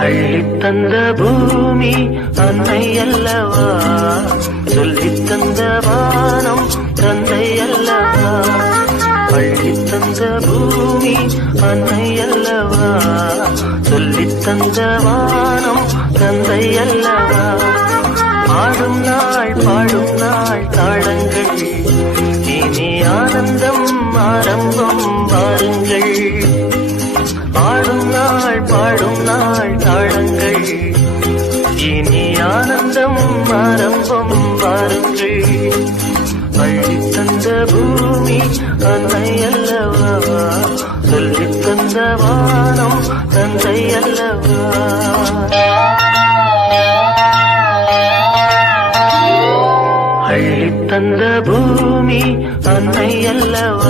அள்ளித்தந்த பூமி அன்னை அல்லவா, சொல்லித்தந்த வானம் தந்தை அல்லவா. அள்ளித்தந்த பூமி அன்னை அல்லவா, சொல்லித்தந்த வானம் தந்தை அல்லவா. ஆடும் நாள் பாடும் நாள் தாளங்கள், இனி ஆனந்தம் ஆரம்பம் வாருங்கள். ஆடும் நாள் பாடும் நாள் தாளங்கள், இனி ஆனந்தம் ஆரம்பம் வாருங்கள். அள்ளித்தந்த பூமி அன்னை அல்லவா, சொல்லித்தந்த வானம் தந்தை அல்லவா. அள்ளித்தந்த பூமி அன்னை அல்லவா,